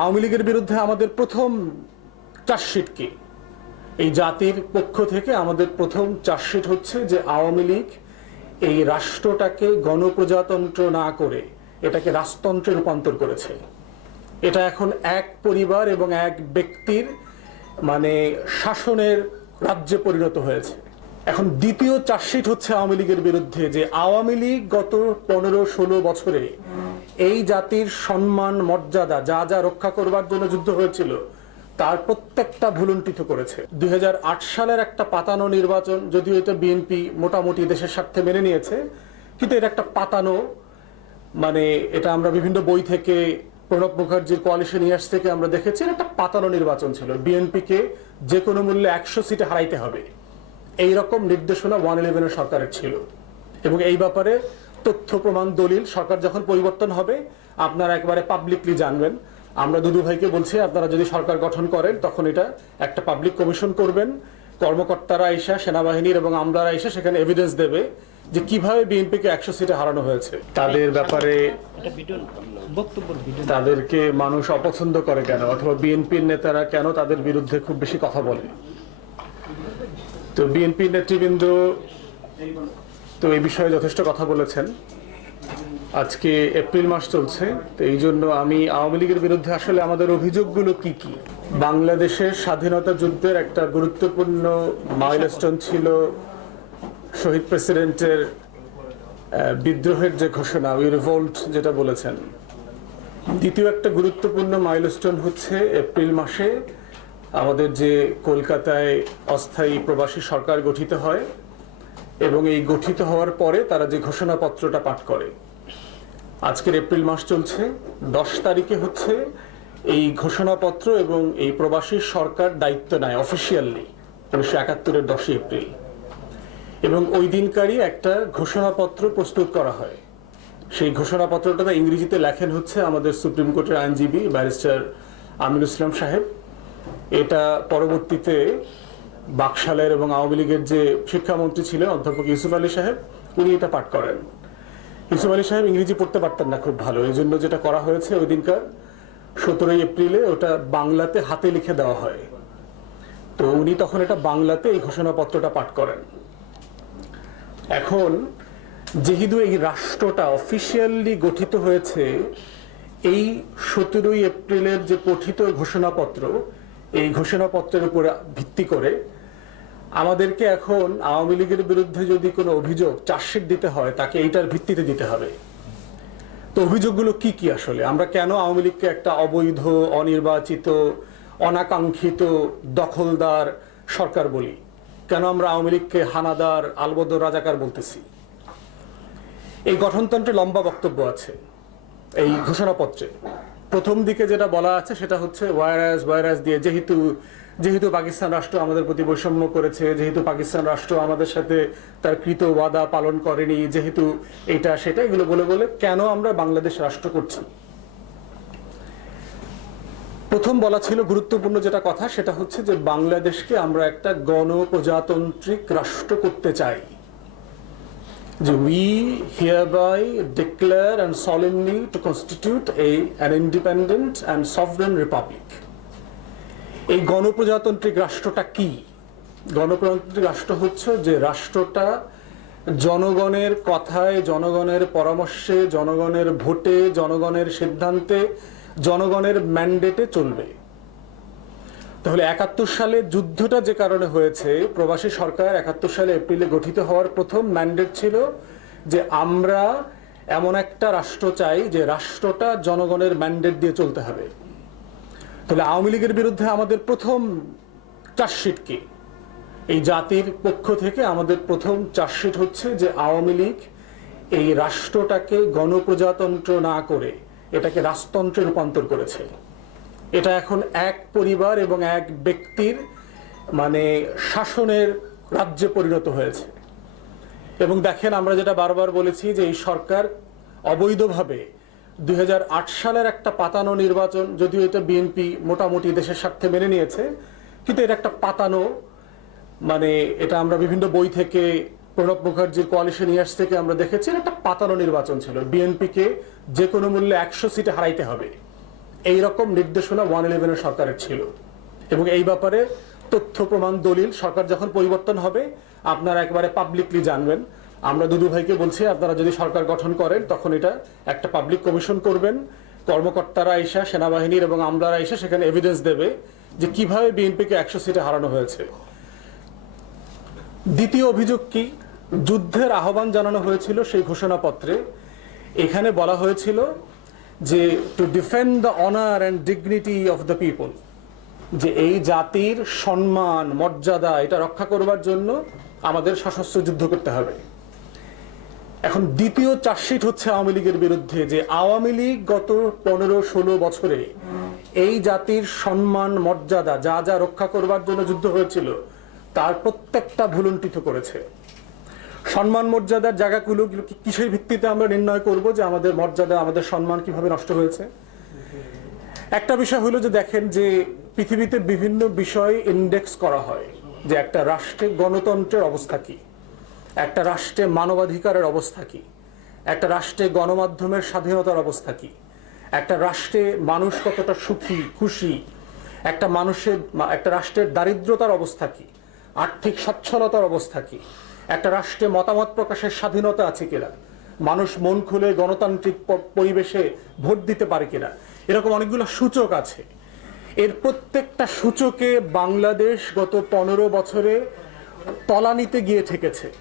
আওয়ামী লীগের বিরুদ্ধে আমাদের প্রথম চার্জশিট কি? এই জাতির পক্ষ থেকে আমাদের প্রথম চার্জশিট হচ্ছে যে আওয়ামী লীগ এই রাষ্ট্রটাকে গণপ্রজাতন্ত্র না করে এটাকে রাজতন্ত্রে রূপান্তর করেছে। এটা এখন এক পরিবার এবং এক ব্যক্তির মানে শাসনের রাজ্যে পরিণত হয়েছে। এখন দ্বিতীয় চার্জশিট হচ্ছে আওয়ামী লীগের বিরুদ্ধে যে আওয়ামী লীগ গত পনেরো ষোলো বছরে এই জাতির সম্মান, মর্যাদা, যা যা রক্ষা করবার জন্য যুদ্ধ হয়েছিল, তার প্রত্যেকটা ভুলুণ্ঠিত করেছে। দুই হাজার আট সালের একটা পাতানো নির্বাচন, যদিও এটা বিএনপি মোটামুটি দেশের স্বার্থে মেনে নিয়েছে, কিন্তু এটা একটা পাতানো মানে এটা আমরা বিভিন্ন বই থেকে প্রণব মুখার্জির কোয়ালিশন ইয়ার্স থেকে আমরা দেখেছি একটা পাতানো নির্বাচন ছিল। বিএনপিকে যে কোনো মূল্যে একশো সিটে হারাইতে হবে। এই রকম নির্দেশনা ওয়ান ইলেভেনের সরকারের ছিল। এবং এই ব্যাপারে তথ্য প্রমাণ দলিল সরকার যখন পরিবর্তন হবে, আপনারা একবারে পাবলিকলি জানবেন। আমরা দুদু ভাইকে বলছি, আপনারা যদি সরকার গঠন করেন, তখন এটা একটা পাবলিক কমিশন করবেন। কর্মকর্তারা এসে, সেনাবাহিনীর এবং আমলারা এসে সেখানে এভিডেন্স দেবে যে কীভাবে বিএনপিকে একশো সিটে হারানো হয়েছে। তাদের ব্যাপারে তাদেরকে মানুষ অপছন্দ করে কেন? অথবা বিএনপির নেতারা কেন তাদের বিরুদ্ধে খুব বেশি কথা বলে? তো বিএনপির নেতৃবৃন্দ তো এই বিষয়ে যথেষ্ট কথা বলেছেন। আজকে এপ্রিল মাস চলছে, তো এই জন্য আমি আওয়ামী লীগের বিরুদ্ধে আসলে আমাদের অভিযোগগুলো কি কি? বাংলাদেশের স্বাধীনতা যুদ্ধের একটা গুরুত্বপূর্ণ মাইলস্টোন ছিল শহীদ প্রেসিডেন্টের বিদ্রোহের যে ঘোষণা উই রিভোল্ট যেটা বলেছেন। দ্বিতীয় একটা গুরুত্বপূর্ণ মাইলস্টোন হচ্ছে এপ্রিল মাসে আমাদের যে কলকাতায় অস্থায়ী প্রবাসী সরকার গঠিত হয়। এবং এই গঠিত হওয়ার পরে তারা যে ঘোষণাপত্রটা পাঠ করে। আজকের এপ্রিল মাস চলছে, দশ তারিখে হচ্ছে এই ঘোষণাপত্র এবং এই প্রবাসী সরকার দায়িত্ব নেয় অফিসিয়ালি উনিশশো একাত্তরের দশই এপ্রিল। এবং ওই দিনকারই একটা ঘোষণাপত্র প্রস্তুত করা হয়। সেই ঘোষণাপত্রটা ইংরেজিতে লেখেন হচ্ছে আমাদের সুপ্রিম কোর্টের আইনজীবী ব্যারিস্টার আমিনুল ইসলাম সাহেব। এটা পরবর্তীতে বাকশালের এবং আওয়ামী লীগের যে শিক্ষামন্ত্রী ছিলেন, অধ্যাপক ইউসুফ আলী সাহেব, উনি এটা পাঠ করেন। ইউসুফ আলী সাহেব ইংরেজি পড়তে পারতেন না খুব ভালো এই জন্য যেটা করা হয়েছে ওই দিনকার সতেরোই এপ্রিলে ওটা বাংলাতে হাতে লিখে দেওয়া হয়। তো উনি তখন এটা বাংলাতে এই ঘোষণাপত্রটা পাঠ করেন। এখন যেহেতু এই রাষ্ট্রটা অফিসিয়ালি গঠিত হয়েছে, এই সতেরোই এপ্রিলের যে পঠিত ঘোষণাপত্র, এই ঘোষণাপত্রের উপর ভিত্তি করে আমাদেরকে এখন আওয়ামী লীগের বিরুদ্ধে যদি কোনো অভিযোগ চার্জশিট দিতে হয়, তাকে এইটার ভিত্তিতে দিতে হবে। তো অভিযোগগুলো কি কি আসলে? আমরা কেন আওয়ামী লীগকে একটা অবৈধ, অনির্বাচিত, অনাকাঙ্ক্ষিত দখলদার সরকার বলি? কেন আমরা আওয়ামী লীগকে হানাদার, আলবদর রাজাকার বলতেছি? এই গঠনতন্ত্রে লম্বা বক্তব্য আছে, এই ঘোষণাপত্রে। প্রথম দিকে যেটা বলা আছে সেটা হচ্ছে ওয়ারাস ওয়ারাস দিয়ে যেহেতু যেহেতু পাকিস্তান রাষ্ট্র আমাদের প্রতি বৈষম্য করেছে, যেহেতু পাকিস্তান রাষ্ট্র আমাদের সাথে তার কৃত ওয়াদা পালন করেনি, যেহেতু এটা সেটা, এগুলো বলে বলে কেন আমরা বাংলাদেশ রাষ্ট্র করছি? প্রথম বলা ছিল গুরুত্বপূর্ণ যেটা কথা, সেটা হচ্ছে যে বাংলাদেশকে আমরা একটা গণপ্রজাতান্ত্রিক রাষ্ট্র করতে চাই। যে we hereby declare and solemnly to constitute a, an independent and sovereign republic এই গণপ্রজাতান্ত্রিক রাষ্ট্রটা কি? গণপ্রজাতান্ত্রিক রাষ্ট্র হচ্ছে যে রাষ্ট্রটা জনগণের কথায়, জনগণের পরামর্শে, জনগণের ভোটে, জনগণের সিদ্ধান্তে, জনগণের ম্যান্ডেটে চলবে। তাহলে একাত্তর সালে যুদ্ধটা যে কারণে হয়েছে, প্রবাসী সরকার একাত্তর সালে এপ্রিলে গঠিত হওয়ার প্রথম ম্যান্ডেট ছিল যে আমরা এমন একটা রাষ্ট্র চাই যে রাষ্ট্রটা জনগণের ম্যান্ডেট দিয়ে চলতে হবে। তাহলে আওয়ামী লীগের বিরুদ্ধে আমাদের প্রথম চার্জশিট কি? এই জাতির পক্ষ থেকে আমাদের প্রথম চার্জশিট হচ্ছে যে আওয়ামী লীগ এই রাষ্ট্রটাকে গণপ্রজাতন্ত্র না করে এটাকে রাজতন্ত্রে রূপান্তর করেছে। এটা এখন এক পরিবার এবং এক ব্যক্তির মানে শাসনের রাজ্যে পরিণত হয়েছে। এবং দেখেন আমরা যেটা বারবার বলেছি যে এই সরকার অবৈধভাবে দুই হাজার আট সালের একটা পাতানো নির্বাচন, যদিও এটা বিএনপি মোটামুটি দেশের স্বার্থে মেনে নিয়েছে, কিন্তু এটা একটা পাতানো মানে এটা আমরা বিভিন্ন বই থেকে, প্রণব মুখার্জির কোয়ালিশন ইয়ার্স থেকে আমরা দেখেছি একটা পাতানো নির্বাচন ছিল। বিএনপিকে যে কোনো মূল্যে একশো সিটে হারাইতে হবে। এই রকম নির্দেশনা ওয়ান ইলেভেনের সরকারের ছিল। এবং এই ব্যাপারে তথ্য, প্রমাণ, দলিল সরকার যখন পরিবর্তন হবে, আপনারা একবারে পাবলিকলি জানবেন। আমরা দুদু ভাইকে বলছি, আপনারা যদি সরকার গঠন করেন, তখন এটা একটা পাবলিক কমিশন করবেন। কর্মকর্তারা আইসা সেনাবাহিনীর এবং আমলারা এসে সেখানে এভিডেন্স দেবে যে কীভাবে বিএনপিকে একশো সিটে হারানো হয়েছে। দ্বিতীয় অভিযোগ কি? যুদ্ধের আহ্বান জানানো হয়েছিল সেই ঘোষণাপত্রে। এখানে বলা হয়েছিল যে to defend the honour and dignity of the people যে এই জাতির সম্মান, মর্যাদা, এটা রক্ষা করবার জন্য আমাদের সশস্ত্র যুদ্ধ করতে হবে। এখন দ্বিতীয় চার্জশিট হচ্ছে আওয়ামী লীগের বিরুদ্ধে যে আওয়ামী লীগ গত পনেরো, ষোলো বছরে এই জাতির সম্মান, মর্যাদা, যা যা রক্ষা করবার জন্য যুদ্ধ হয়েছিল, তার প্রত্যেকটা ভুলুণ্ঠিত করেছে। সম্মান, মর্যাদার জায়গাগুলো কিসের ভিত্তিতে আমরা নির্ণয় করব যে আমাদের মর্যাদা, আমাদের সম্মান কীভাবে নষ্ট হয়েছে? একটা বিষয় হলো যে দেখেন যে পৃথিবীতে বিভিন্ন বিষয় ইন্ডেক্স করা হয়, যে একটা রাষ্ট্রে গণতন্ত্রের অবস্থা কি। একটা রাষ্ট্রে মানবাধিকারের অবস্থা কি? একটা রাষ্ট্রে গণমাধ্যমের স্বাধীনতার অবস্থা কি? একটা রাষ্ট্রে মানুষ কতটা সুখী, খুশি? একটা মানুষের, একটা রাষ্ট্রের দারিদ্রতার অবস্থা কি? আর্থিক সচ্ছলতার অবস্থা কি? একটা রাষ্ট্রে মতামত প্রকাশের স্বাধীনতা আছে কিনা? মানুষ মন খুলে গণতান্ত্রিক পরিবেশে ভোট দিতে পারে কিনা? এরকম অনেকগুলো সূচক আছে। এর প্রত্যেকটা সূচকে বাংলাদেশ গত পনেরো বছরে তলানিতে গিয়ে ঠেকেছে।